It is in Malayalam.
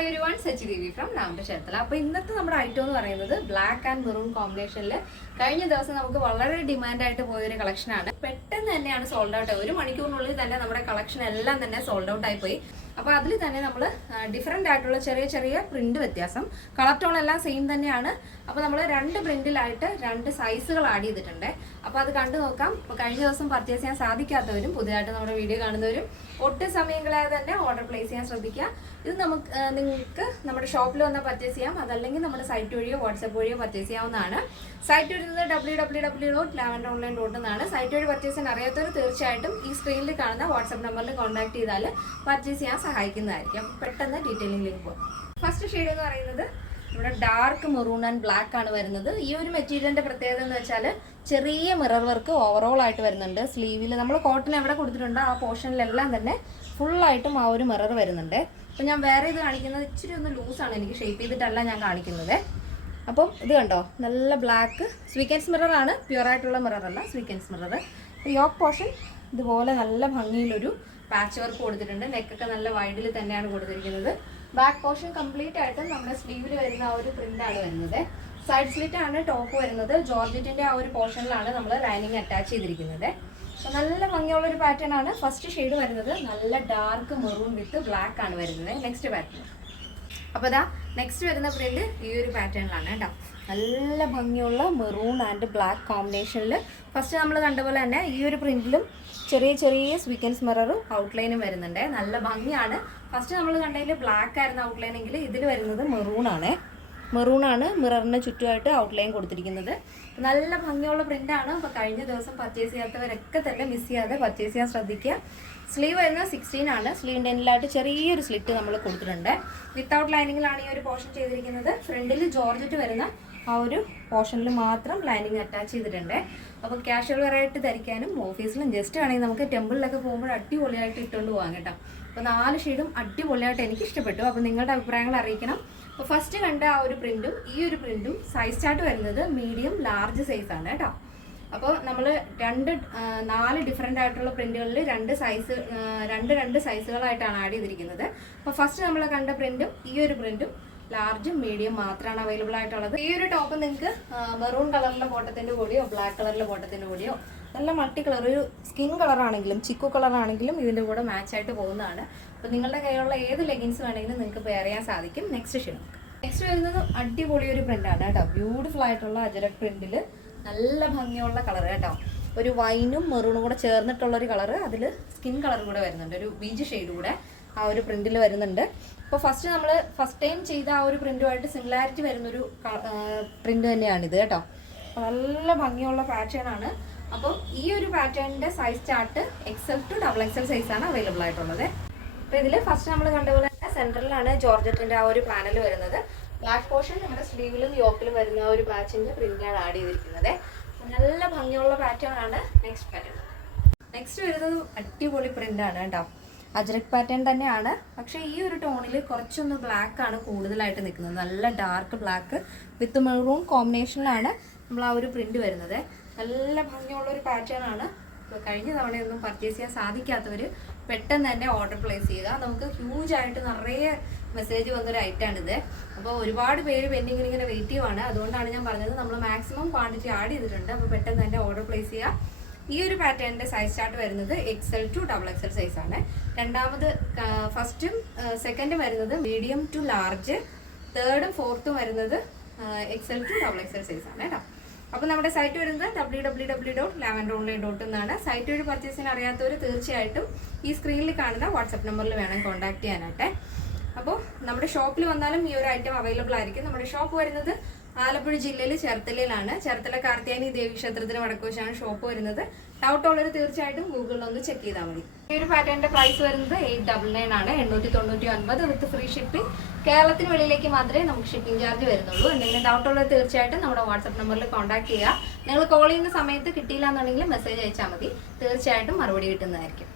Hi everyone, Sachi Devi from നാമത്തെ ചേർത്തല. അപ്പോൾ ഇന്നത്തെ നമ്മുടെ ഐറ്റം എന്ന് പറയുന്നത് ബ്ലാക്ക് ആൻഡ് മെറൂൺ കോമ്പിനേഷനിൽ കഴിഞ്ഞ ദിവസം നമുക്ക് വളരെ ഡിമാൻഡായിട്ട് പോയൊരു കളക്ഷനാണ്. പെട്ടെന്ന് തന്നെയാണ് സോൾഡ് ഔട്ട് ആയി. 1 മണിക്കൂറിനുള്ളിൽ തന്നെ നമ്മുടെ കളക്ഷൻ എല്ലാം തന്നെ സോൾഡ് ഔട്ട് ആയിപ്പോയി. അപ്പോൾ അതിൽ തന്നെ നമ്മൾ ഡിഫറെൻ്റ് ആയിട്ടുള്ള ചെറിയ ചെറിയ പ്രിന്റ് വ്യത്യാസം, കളർ ടോൺ എല്ലാം സെയിം തന്നെയാണ്. അപ്പോൾ നമ്മൾ 2 പ്രിന്റിലായിട്ട് 2 സൈസുകൾ ആഡ് ചെയ്തിട്ടുണ്ട്. അപ്പോൾ അത് കണ്ടു നോക്കാം. അപ്പോൾ കഴിഞ്ഞ ദിവസം പർച്ചേസ് ചെയ്യാൻ സാധിക്കാത്തവരും പുതിയതായിട്ട് നമ്മുടെ വീഡിയോ കാണുന്നവരും ഒട്ടും സമയം കളയാതെ തന്നെ ഓർഡർ പ്ലേസ് ചെയ്യാൻ ശ്രദ്ധിക്കുക. ഇത് നിങ്ങൾക്ക് നമ്മുടെ ഷോപ്പിൽ വന്നാൽ പർച്ചേസ് ചെയ്യാം, അതല്ലെങ്കിൽ നമ്മുടെ സൈറ്റ് വഴിയോ വാട്സപ്പ് വഴിയോ പർച്ചേസ് ചെയ്യാവുന്നതാണ്. സൈറ്റ് വരുന്നത് www.lavenderonline.in എന്നാണ്. സൈറ്റ് വഴി പർച്ചേസ് ചെയ്യാൻ അറിയാത്തവർ തീർച്ചയായിട്ടും ഈ സ്ക്രീനിൽ കാണുന്ന വാട്സപ്പ് നമ്പറിൽ കോൺടാക്ട് ചെയ്താൽ പർച്ചേസ് ചെയ്യാൻ സഹായിക്കുന്നതായിരിക്കും. അപ്പോൾ പെട്ടെന്ന് ഡീറ്റെയിലിംഗിലേക്ക് പോകാം. ഫസ്റ്റ് ഷെയ്ഡ് എന്ന് പറയുന്നത് ഇവിടെ ഡാർക്ക് മെറൂൺ ആൻഡ് ബ്ലാക്ക് ആണ് വരുന്നത്. ഈ ഒരു മെറ്റീരിയലിന്റെ പ്രത്യേകത എന്ന് വെച്ചാൽ ചെറിയ മിറർ വർക്ക് ഓവറോൾ ആയിട്ട് വരുന്നുണ്ട്. സ്ലീവിൽ നമ്മൾ കോട്ടൺ എവിടെ കൊടുത്തിട്ടുണ്ടോ ആ പോർഷനിലെല്ലാം തന്നെ ഫുള്ളായിട്ടും ആ ഒരു മിറർ വരുന്നുണ്ട്. അപ്പോൾ ഞാൻ വേറെ ഇത് കാണിക്കുന്നത് ഇച്ചിരി ഒന്ന് ലൂസാണ്, എനിക്ക് ഷേപ്പ് ചെയ്തിട്ടല്ല ഞാൻ കാണിക്കുന്നത്. അപ്പം ഇത് കണ്ടോ, നല്ല ബ്ലാക്ക് സ്വീക്കൻസ് മിറർ ആണ്, പ്യുവറായിട്ടുള്ള മിറർ അല്ല, സ്വീക്കൻസ് മിറർ. യോക്ക് പോർഷൻ ഇതുപോലെ നല്ല ഭംഗിയിലൊരു പാച്ച് വർക്ക് കൊടുത്തിട്ടുണ്ട്. നെക്കൊക്കെ നല്ല വൈഡിൽ തന്നെയാണ് കൊടുത്തിരിക്കുന്നത്. ബാക്ക് പോർഷൻ കംപ്ലീറ്റ് ആയിട്ട് നമ്മുടെ സ്ലീവിൽ വരുന്ന ആ ഒരു പ്രിന്റാണ് വരുന്നത്. സൈഡ് സ്ലിറ്റ് ആണ് ടോപ്പ് വരുന്നത്. ജോർജറ്റിന്റെ ആ ഒരു പോർഷനിലാണ് നമ്മൾ ലൈനിങ് അറ്റാച്ച് ചെയ്തിരിക്കുന്നത്. അപ്പോൾ നല്ല ഭംഗിയുള്ള ഒരു പാറ്റേൺ ആണ്. ഫസ്റ്റ് ഷെയ്ഡ് വരുന്നത് നല്ല ഡാർക്ക് മെറൂൺ വിത്ത് ബ്ലാക്ക് ആണ് വരുന്നത്. നെക്സ്റ്റ് പാറ്റേൺ, അപ്പോൾ ഇതാ നെക്സ്റ്റ് വരുന്ന പ്രിന്റ് ഈ ഒരു പാറ്റേണിലാണ് കേട്ടോ. നല്ല ഭംഗിയുള്ള മെറൂൺ ആൻഡ് ബ്ലാക്ക് കോമ്പിനേഷനിൽ ഫസ്റ്റ് നമ്മൾ കണ്ടപോലെ തന്നെ ഈ ഒരു പ്രിന്റിലും ചെറിയ ചെറിയ സ്വീക്കൻസ് മിററും ഔട്ട്ലൈനും വരുന്നുണ്ട്. നല്ല ഭംഗിയാണ്. ഫസ്റ്റ് നമ്മൾ കണ്ടതിൽ ബ്ലാക്ക് ആയിരുന്നു ഔട്ട്ലൈൻ എങ്കിൽ ഇതിൽ വരുന്നത് മെറൂൺ ആണ് മിററിന് ചുറ്റുമായിട്ട് ഔട്ട്ലൈൻ കൊടുത്തിരിക്കുന്നത്. നല്ല ഭംഗിയുള്ള പ്രിന്റാണ്. അപ്പോൾ കഴിഞ്ഞ ദിവസം പർച്ചേസ് ചെയ്യാത്തവരൊക്കെ തന്നെ മിസ് ചെയ്യാതെ പർച്ചേസ് ചെയ്യാൻ ശ്രദ്ധിക്കുക. സ്ലീവ് വരുന്നത് 16 ആണ്. സ്ലീവിൻ്റെ എൻഡിലായിട്ട് ചെറിയൊരു സ്ലിറ്റ് നമ്മൾ കൊടുത്തിട്ടുണ്ട്. വിത്തൗട്ട് ലൈനിങ്ങിലാണ് ഈ ഒരു പോർഷൻ ചെയ്തിരിക്കുന്നത്. ഫ്രണ്ടിൽ ജോർജറ്റ് വരുന്ന ആ ഒരു പോർഷനിൽ മാത്രം ലൈനിങ് അറ്റാച്ച് ചെയ്തിട്ടുണ്ട്. അപ്പോൾ കാഷ്വൽ വെയറായിട്ട് ധരിക്കാനും ഓഫീസിലും ജസ്റ്റ് ആണെങ്കിൽ നമുക്ക് ടെമ്പിളിലൊക്കെ പോകുമ്പോൾ അടിപൊളിയായിട്ട് ഇട്ടുകൊണ്ട് പോകാം കേട്ടോ. അപ്പോൾ 4 ഷെയ്ഡും അടിപൊളിയായിട്ട് എനിക്ക് ഇഷ്ടപ്പെട്ടു. അപ്പോൾ നിങ്ങളുടെ അഭിപ്രായങ്ങൾ അറിയിക്കണം. അപ്പോൾ ഫസ്റ്റ് കണ്ട ആ ഒരു പ്രിന്റും ഈ ഒരു പ്രിന്റും സൈസ് ചാർട്ട് വരുന്നത് മീഡിയം ലാർജ് സൈസാണ് കേട്ടോ. അപ്പോൾ നമ്മൾ 4 ഡിഫറെൻ്റ് ആയിട്ടുള്ള പ്രിന്റുകളിൽ 2 സൈസുകളായിട്ടാണ് ആഡ് ചെയ്തിരിക്കുന്നത്. അപ്പോൾ ഫസ്റ്റ് നമ്മൾ കണ്ട പ്രിന്റും ഈ ഒരു പ്രിന്റും ലാർജും മീഡിയം മാത്രമാണ് അവൈലബിൾ ആയിട്ടുള്ളത്. ഈ ഒരു ടോപ്പ് നിങ്ങൾക്ക് മെറൂൺ കളറിലെ ബോട്ടത്തിൻ്റെ കൂടിയോ ബ്ലാക്ക് കളറിലെ ബോട്ടത്തിൻ്റെ കൂടിയോ നല്ല മൾട്ടി കളർ, ഒരു സ്കിൻ കളറാണെങ്കിലും ചിക്കു കളറാണെങ്കിലും ഇതിൻ്റെ കൂടെ മാച്ച് ആയിട്ട് പോകുന്നതാണ്. അപ്പോൾ നിങ്ങളുടെ കയ്യിലുള്ള ഏത് ലെഗിൻസ് വേണമെങ്കിലും നിങ്ങൾക്ക് പെയർ ചെയ്യാൻ സാധിക്കും. നെക്സ്റ്റ് വരുന്നത് അടിപൊളി ഒരു പ്രിൻ്റാണ് കേട്ടോ. ബ്യൂട്ടിഫുൾ ആയിട്ടുള്ള അജരക് പ്രിന്റിൽ നല്ല ഭംഗിയുള്ള കളർ കേട്ടോ. ഒരു വൈനും മെറൂണും കൂടെ ചേർന്നിട്ടുള്ളൊരു കളർ, അതിൽ സ്കിൻ കളർ കൂടെ വരുന്നുണ്ട്, ഒരു ബീജ് ഷെയ്ഡ് കൂടെ ആ ഒരു പ്രിന്റിൽ വരുന്നുണ്ട്. അപ്പോൾ ഫസ്റ്റ് ടൈം ചെയ്ത ആ ഒരു പ്രിന്റുമായിട്ട് സിമിലാരിറ്റി വരുന്നൊരു പ്രിന്റ് തന്നെയാണിത് കേട്ടോ. അപ്പോൾ നല്ല ഭംഗിയുള്ള പാറ്റേൺ ആണ്. അപ്പോൾ ഈ ഒരു പാറ്റേണിൻ്റെ size chart XL to XXL സൈസാണ് അവൈലബിൾ ആയിട്ടുള്ളത്. അപ്പോൾ ഇതിൽ ഫസ്റ്റ് നമ്മൾ കണ്ടപോലെ തന്നെ സെൻട്രലിലാണ് ജോർജറ്റിൻ്റെ ആ ഒരു പാനൽ വരുന്നത്. ബ്ലാക്ക് പോർഷൻ നമ്മുടെ സ്ലീവിലും യോക്കിലും വരുന്ന ആ ഒരു പാച്ചിൻ്റെ പ്രിന്റാണ് ആഡ് ചെയ്തിരിക്കുന്നത്. നല്ല ഭംഗിയുള്ള പാറ്റേൺ ആണ്. നെക്സ്റ്റ് വരുന്നത് അടിപൊളി പ്രിന്റാണ് കേട്ടോ. അജരക് പാറ്റേൺ തന്നെയാണ്, പക്ഷേ ഈ ഒരു ടോണിൽ കുറച്ചൊന്ന് ബ്ലാക്ക് ആണ് കൂടുതലായിട്ട് നിൽക്കുന്നത്. നല്ല ഡാർക്ക് ബ്ലാക്ക് വിത്ത് മെറൂൺ കോമ്പിനേഷനിലാണ് നമ്മൾ ആ ഒരു പ്രിന്റ് വരുന്നത്. നല്ല ഭംഗിയുള്ളൊരു പാറ്റേൺ ആണ്. കഴിഞ്ഞ തവണയൊന്നും പർച്ചേസ് ചെയ്യാൻ സാധിക്കാത്തവർ പെട്ടെന്ന് തന്നെ ഓർഡർ പ്ലേസ് ചെയ്യുക. നമുക്ക് ഹ്യൂജ് ആയിട്ട് നിറയെ മെസ്സേജ് വന്നൊരു ഐറ്റമാണിത്. അപ്പോൾ ഒരുപാട് പേര് പെൻഡിങ്ങിൽ ഇങ്ങനെ വെയിറ്റ് ചെയ്യുവാണ്. അതുകൊണ്ടാണ് ഞാൻ പറഞ്ഞത് നമ്മൾ മാക്സിമം ക്വാണ്ടിറ്റി ആഡ് ചെയ്തിട്ടുണ്ട്. അപ്പോൾ പെട്ടെന്ന് തന്നെ ഓർഡർ പ്ലേസ് ചെയ്യുക. ഈ ഒരു പാറ്റേണിൻ്റെ സൈസ് ചാർട്ട് വരുന്നത് XL to XXL സൈസാണ്. ഫസ്റ്റും സെക്കൻഡും വരുന്നത് മീഡിയം ടു ലാർജ്, തേർഡും ഫോർത്തും വരുന്നത് XL to XXL സൈസാണ് കേട്ടോ. അപ്പോൾ നമ്മുടെ സൈറ്റ് വരുന്നത് www.lavenderonline.in എന്നാണ്. സൈറ്റ് വഴി പർച്ചേസ് ചെയ്യാൻ അറിയാത്തവർ തീർച്ചയായിട്ടും ഈ സ്ക്രീനിൽ കാണുന്ന വാട്സപ്പ് നമ്പറിൽ വേണം കോൺടാക്ട് ചെയ്യാനായിട്ട്. അപ്പോൾ നമ്മുടെ ഷോപ്പിൽ വന്നാലും ഈ ഒരു ഐറ്റം അവൈലബിൾ ആയിരിക്കും. നമ്മുടെ ഷോപ്പ് വരുന്നത് ആലപ്പുഴ ജില്ലയിൽ ചേർത്തലയിലാണ്. ചേർത്തല കാർത്യായനി ദേവി ക്ഷേത്രത്തിന് വടക്കുവശാണ് ഷോപ്പ് വരുന്നത്. ഡൗട്ട് ഉള്ളവർ തീർച്ചയായിട്ടും ഗൂഗിളിൽ ഒന്ന് ചെക്ക് ചെയ്താൽ മതി. ഈ ഒരു പാറ്റേണിന്റെ പ്രൈസ് വരുന്നത് 899 ആണ്, 899 വിത്ത് ഫ്രീ ഷിപ്പിംഗ്. കേരളത്തിന് വെളിയിലേക്ക് മാത്രമേ നമുക്ക് ഷിപ്പിംഗ് ചാർജ് വരുന്നുള്ളൂ. എന്തെങ്കിലും ഡൗട്ട് ഉള്ളവർ തീർച്ചയായിട്ടും നമ്മുടെ വാട്സപ്പ് നമ്പറിൽ കോൺടാക്ട് ചെയ്യുക. നിങ്ങൾ കോൾ ചെയ്യുന്ന സമയത്ത് കിട്ടിയില്ല എന്നുണ്ടെങ്കിൽ മെസ്സേജ് അയച്ചാൽ മതി, തീർച്ചയായിട്ടും മറുപടി കിട്ടുന്നതായിരിക്കും.